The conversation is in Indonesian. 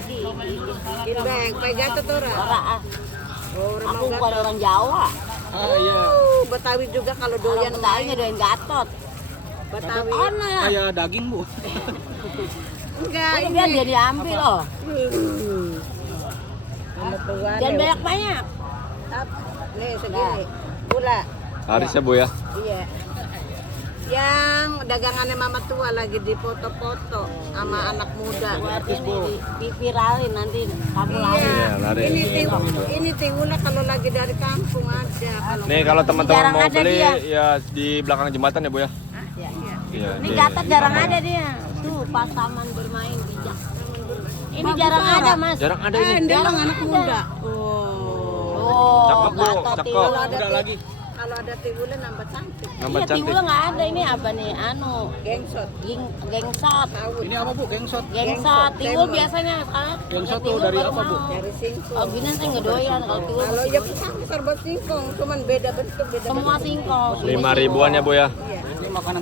Kinbeng, pay gatot ora. Orang Aku bukan orang Jawa. Iya. Betawi juga kalau Orang doyan Betawi doyan gatot. Betawi. Mana ya? Kayak daging, Bu. Enggak, Ini biar dia diambil loh. Sama tua Jangan nih. banyak-banyak. Nih segini. Gula. Laris ya Bu ya. Iya. Yang dagangannya mama tua lagi dipoto-foto sama anak muda. Buat ini diviralin nanti kamu lari. Iya, lari. ini tiwula kalau lagi dari kampung ada. Nih kalau teman-teman Jarang mau ada beli dia. ya di belakang jembatan ya Bu ya. Ya. Iya. Ini di- gatot jarang ada dia. Tuh pas taman bermain bijak. Ini jarang ada mas. Jarang ada ini. Ini Jarang anak ada. muda. Oh. Oh, Cakep, Bu, gatot cakep. tiwul. Udah lagi. Kalau ada tiwula nambah cantik. Nambah Iya cantik. tiwul nggak ada ini apa nih? Anu Gengsot. gengsot. Tawud. Ini apa, Bu? Gengsot. Gengsot. Tiwul Lemon. biasanya kan. Gengsot tuh Tiwul dari baru apa, Bu? mau. Dari singkong. Oh gini saya nggak doyan kalau tiwul. Kalau ya besar buat singkong, cuman beda bentuk, beda Semua bentuk. singkong. 5 ribuan ya Bu ya. Iya. Ini makanan